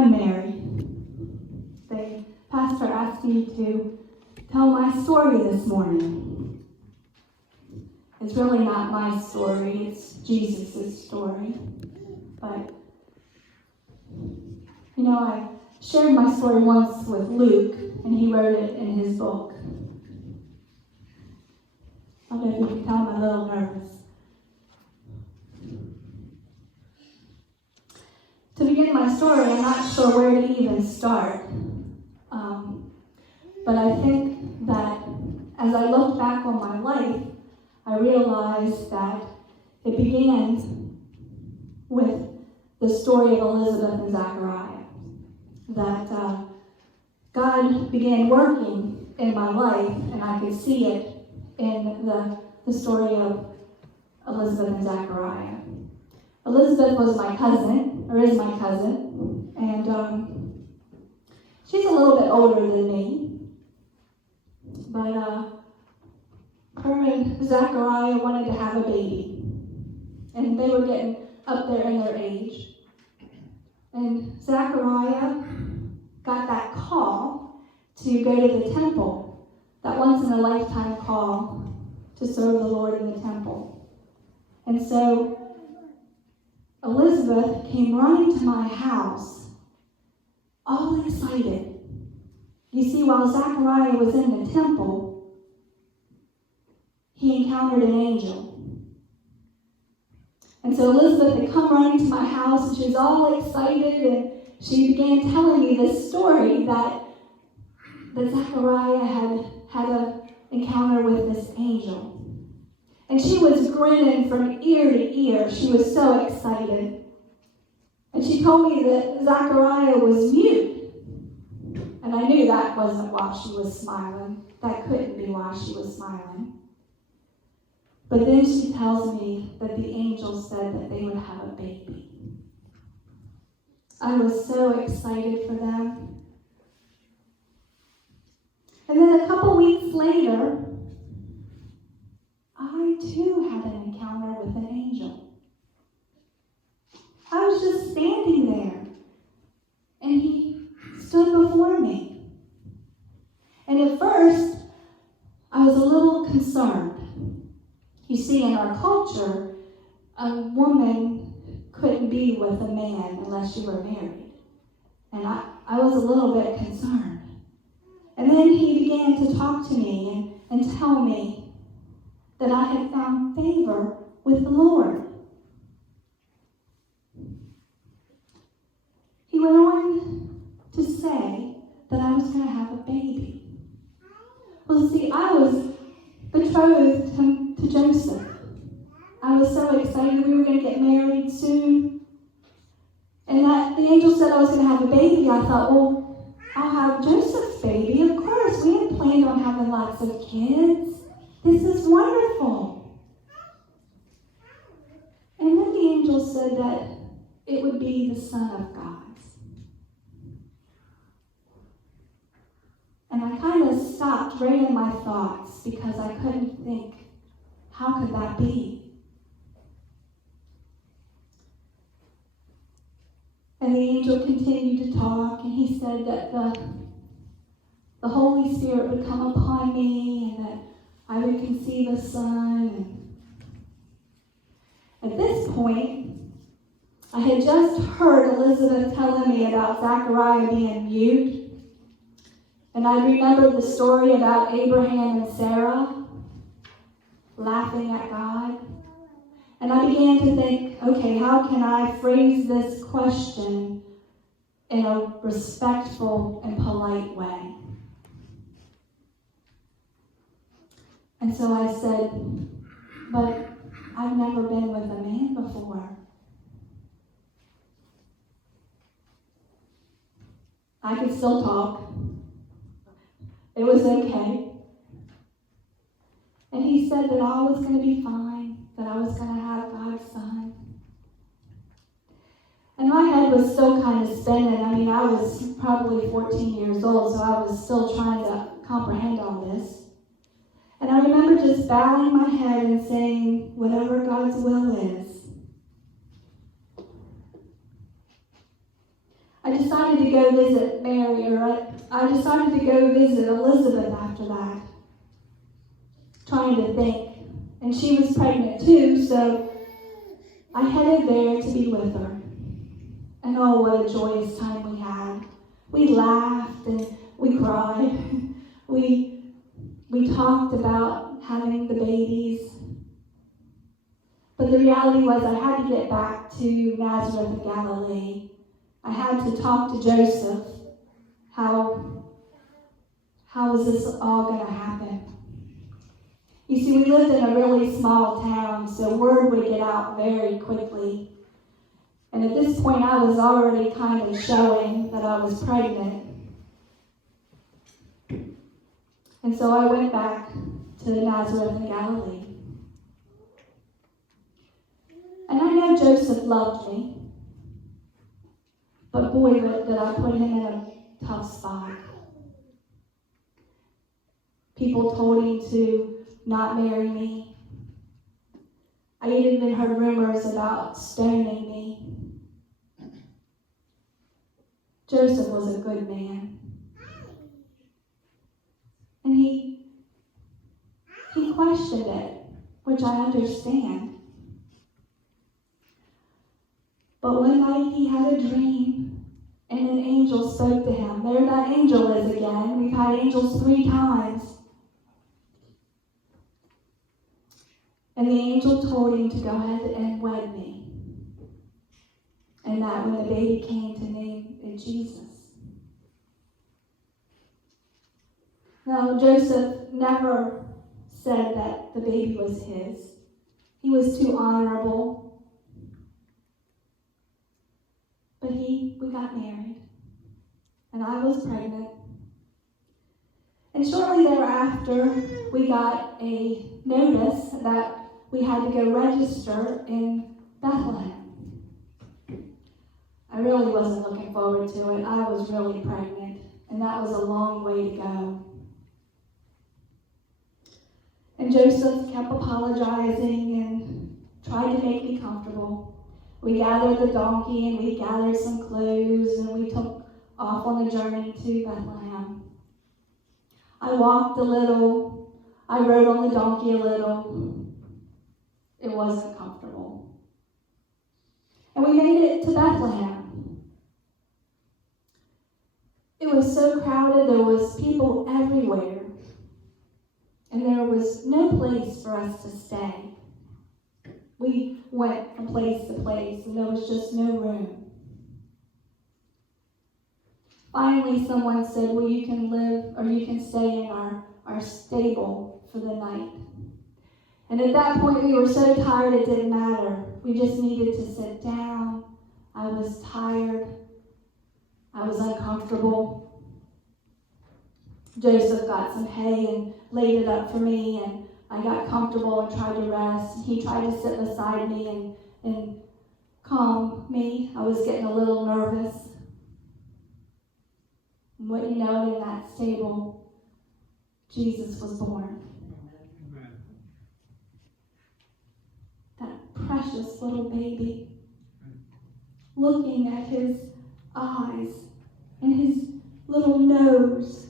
I'm Mary. The pastor asked me to tell my story this morning. It's really not my story, it's Jesus' story. But, I shared my story once with Luke, and he wrote it in his book. I don't know if you can tell I'm a little nervous. To begin my story, I'm not sure where to even start. But I think that as I look back on my life, I realized that it begins with the story of Elizabeth and Zachariah. That God began working in my life, and I could see it in the story of Elizabeth and Zachariah. Elizabeth was my cousin, or is my cousin, and she's a little bit older than me. But her and Zachariah wanted to have a baby, and they were getting up there in their age. And Zachariah got that call to go to the temple, that once-in-a-lifetime call to serve the Lord in the temple. And so Elizabeth came running to my house, all excited. You see, while Zachariah was in the temple, he encountered an angel. And so Elizabeth had come running to my house, and she was all excited, and she began telling me this story that Zachariah had an encounter with this angel. And she was grinning from ear to ear. She was so excited. And she told me that Zachariah was mute. And I knew that wasn't why she was smiling. That couldn't be why she was smiling. But then she tells me that the angel said that they would have a baby. I was so excited for them. And then a couple weeks later, I too had an encounter with an angel. I was just standing there, and he stood before me. And at first, I was a little concerned. You see, in our culture, a woman couldn't be with a man unless you were married. And I was a little bit concerned. And then he began to talk to me and tell me that I had found favor with the Lord. He went on to say that I was going to have a baby. Well, see, I was betrothed to Joseph. I was so excited we were going to get married soon. And the angel said I was going to have a baby. I thought, well, I'll have Joseph's baby. Of course, we had planned on having lots of kids. This is wonderful. And then the angel said that it would be the Son of God. And I kind of stopped right in my thoughts because I couldn't think, how could that be? And the angel continued to talk, and he said that the Holy Spirit would come upon me and that I would conceive a son. And at this point, I had just heard Elizabeth telling me about Zachariah being mute. And I remembered the story about Abraham and Sarah laughing at God. And I began to think, okay, how can I phrase this question in a respectful and polite way? And so I said, but I've never been with a man before. I could still talk. It was okay. And he said that all was going to be fine, that I was going to have God's son. And my head was still kind of spinning. I mean, I was probably 14 years old, so I was still trying to comprehend all this. And I remember just bowing my head and saying, whatever God's will is. I decided to go visit Mary, or I decided to go visit Elizabeth after that, trying to think. And she was pregnant too, so I headed there to be with her. And oh, what a joyous time we had. We laughed and we cried. We talked about having the babies. But the reality was I had to get back to Nazareth of Galilee. I had to talk to Joseph. How is this all going to happen? You see, we lived in a really small town, so word would get out very quickly. And at this point, I was already kind of showing that I was pregnant. And so I went back to Nazareth in Galilee. And I know Joseph loved me. But boy, did I put him in a tough spot. People told him to not marry me. I even heard rumors about stoning me. Joseph was a good man. And he questioned it, which I understand. But one night he had a dream, and an angel spoke to him. There that angel is again. We've had angels 3 times. And the angel told him to go ahead and wed me. And that when the baby came, to name it Jesus. Now, Joseph never said that the baby was his. He was too honorable. But we got married. And I was pregnant. And shortly thereafter, we got a notice that we had to go register in Bethlehem. I really wasn't looking forward to it. I was really pregnant, and that was a long way to go. And Joseph kept apologizing and tried to make me comfortable. We gathered the donkey, and we gathered some clothes, and we took off on the journey to Bethlehem. I walked a little. I rode on the donkey a little. It wasn't comfortable. And we made it to Bethlehem. It was so crowded, there was people everywhere. And there was no place for us to stay. We went from place to place, and there was just no room. Finally, someone said, well, you can live, or you can stay in our stable for the night. And at that point, we were so tired it didn't matter. We just needed to sit down. I was tired. I was uncomfortable. Joseph got some hay and laid it up for me, and I got comfortable and tried to rest. He tried to sit beside me and calm me. I was getting a little nervous. And what you know, in that stable, Jesus was born. Amen. That precious little baby, looking at his eyes and his little nose.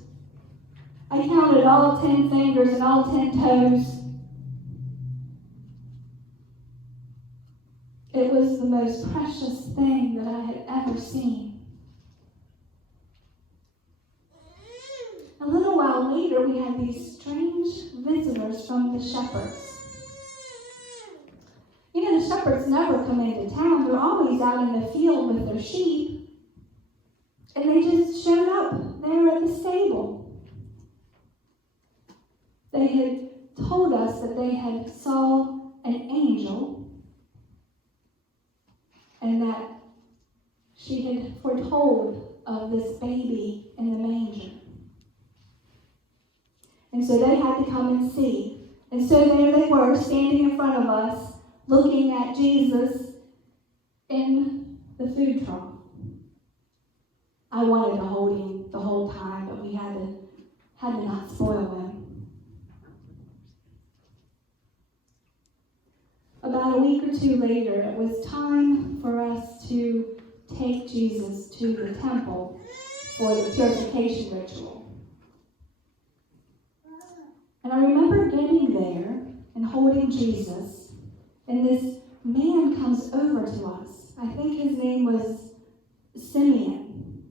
I counted all 10 fingers and all 10 toes. It was the most precious thing that I had ever seen. A little while later, we had these strange visitors from the shepherds. You know, the shepherds never come into town. They're always out in the field with their sheep. And they just showed up there at the stable. They had told us that they had saw an angel and that she had foretold of this baby in the manger. And so they had to come and see. And so there they were, standing in front of us, looking at Jesus in the food trough. I wanted to hold him the whole time, but we had to not spoil him. About a week or two later, it was time for us to take Jesus to the temple for the purification ritual. And I remember getting there and holding Jesus, and this man comes over to us. I think his name was Simeon.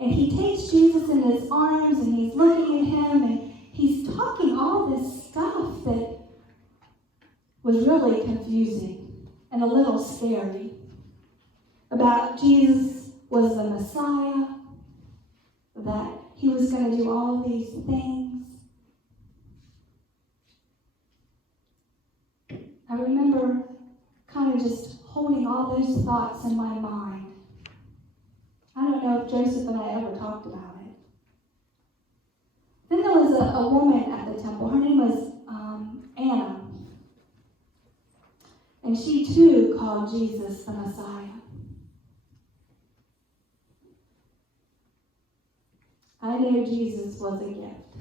And he takes Jesus in his arms, and he's looking at him, and he's talking all this stuff that was really confusing and a little scary about Jesus was the Messiah, that he was going to do all these things. I remember kind of just holding all those thoughts in my mind. I don't know if Joseph and I ever talked about it. Then there was a woman at the temple. Her name was Anna. And she too called Jesus the Messiah. I knew Jesus was a gift.